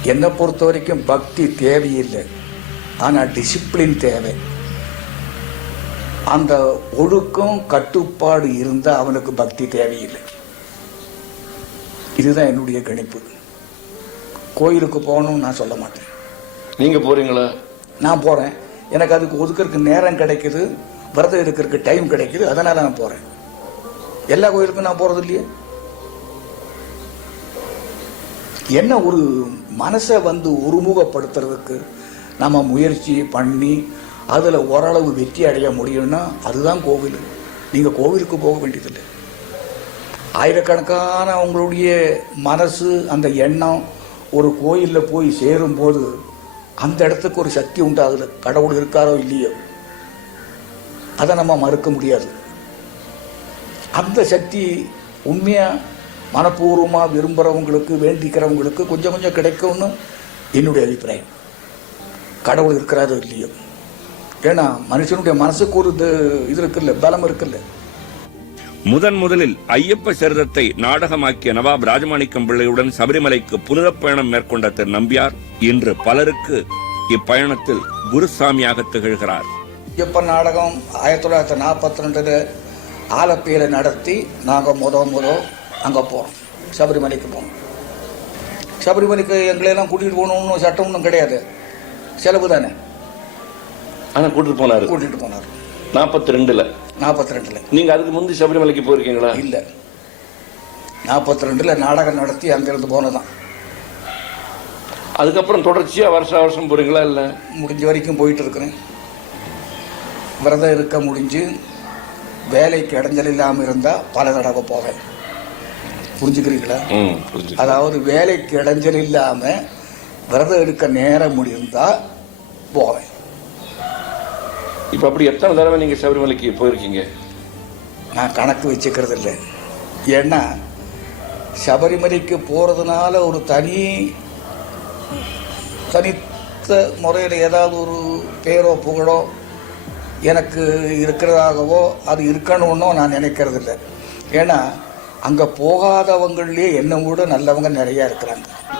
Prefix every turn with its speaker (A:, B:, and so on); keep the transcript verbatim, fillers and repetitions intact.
A: என்னை பொறுத்த வரைக்கும் பக்தி தேவையில்லை, ஆனால் டிசிப்ளின் தேவை. அந்த ஒழுக்கம் கட்டுப்பாடு இருந்தால் அவனுக்கு பக்தி தேவையில்லை. இதுதான் என்னுடைய கணிப்பு. கோயிலுக்கு போகணும்னு நான் சொல்ல மாட்டேன்.
B: நீங்க போறீங்களா?
A: நான் போறேன். எனக்கு அதுக்கு ஒதுக்கிறதுக்கு நேரம் கிடைக்குது, விரதம் இருக்கிறதுக்கு டைம் கிடைக்குது, அதனால நான் போறேன். எல்லா கோயிலுக்கும் நான் போறது இல்லையே. என்ன ஒரு மனசை வந்து ஒருமுகப்படுத்துறதுக்கு நம்ம முயற்சி பண்ணி அதில் ஓரளவு வெற்றி அடைய முடியும்னா அதுதான் கோவில். நீங்கள் கோவிலுக்கு போக வேண்டியதில்லை. ஆயிரக்கணக்கான உங்களுடைய மனசு அந்த எண்ணம் ஒரு கோயிலில் போய் சேரும்போது அந்த இடத்துக்கு ஒரு சக்தி உண்டாகுது. கடவுள் இருக்காரோ இல்லையோ அதை நம்ம மறுக்க முடியாது. அந்த சக்தி உண்மையாக மனப்பூர்வமாக விரும்புகிறவங்களுக்கு வேண்டிக்கிறவங்களுக்கு கொஞ்சம் கொஞ்சம் கிடைக்கும்னு என்னுடைய அபிப்பிராயம். கடவுள் இருக்கிறாரோ இல்லையோ. ஏன்னா மனுஷனுடைய மனசுக்கு ஒரு இது இருக்குல்ல, பலம் இருக்குல்ல.
C: முதன் முதலில் ஐயப்ப சரிதத்தை நாடகமாக்கிய நவாப் ராஜமாணிக்கம் பிள்ளையுடன் சபரிமலைக்கு புனித பயணம் மேற்கொண்ட திரு நம்பியார் இன்று பலருக்கு இப்பயணத்தில் குருசாமியாக திகழ்கிறார்.
A: ஐயப்ப நாடகம் ஆயிரத்தி தொள்ளாயிரத்தி நாற்பத்தி ரெண்டுல ஆலப்பியில நடத்தி நாங்கள் முத முத அங்கே போகிறோம், சபரிமலைக்கு போனோம். சபரிமலைக்கு எங்களையெல்லாம் கூட்டிகிட்டு போகணும்னு சட்டம் ஒன்றும் கிடையாது, செலவு தானே.
B: ஆனால் கூட்டிட்டு போனார்
A: கூட்டிகிட்டு போனார்
B: நாற்பத்தி ரெண்டுல
A: நாற்பத்தி ரெண்டுல
B: நீங்க அதுக்கு முந்தி சபரிமலைக்கு போயிருக்கீங்களா?
A: இல்லை, நாற்பத்தி ரெண்டுல நாடகம் நடத்தி அங்கிருந்து போனதான்.
B: அதுக்கப்புறம் தொடர்ச்சியா வருஷம் வருஷம் போறீங்களா? இல்ல
A: முடிஞ்ச வரைக்கும் போயிட்டு இருக்கிறேன். விரதம் இருக்க முடிஞ்சு வேலைக்கு இடைஞ்சல் இல்லாமல் இருந்தால் பல தடவை போவேன். புரிஞ்சுக்கிறீங்களா? அதாவது வேலைக்கு இடைஞ்சல் இல்லாமல் விரதம் எடுக்க நேரம் முடிந்தா போவேன்.
B: இப்ப அப்படி எத்தனை தடவை நீங்க சபரிமலைக்கு போயிருக்கீங்க?
A: நான் கணக்கு வச்சுக்கிறது இல்லை. ஏன்னா சபரிமலைக்கு போறதுனால ஒரு தனி தனித்த முறையில் ஏதாவது ஒரு பேரோ புகழோ எனக்கு இருக்கிறதாகவோ அது இருக்கணும்னோ நான் நினைக்கிறது இல்லை. ஏன்னா அங்கே போகாதவங்களே என்னை விட நல்லவங்க நிறையா இருக்கிறாங்க.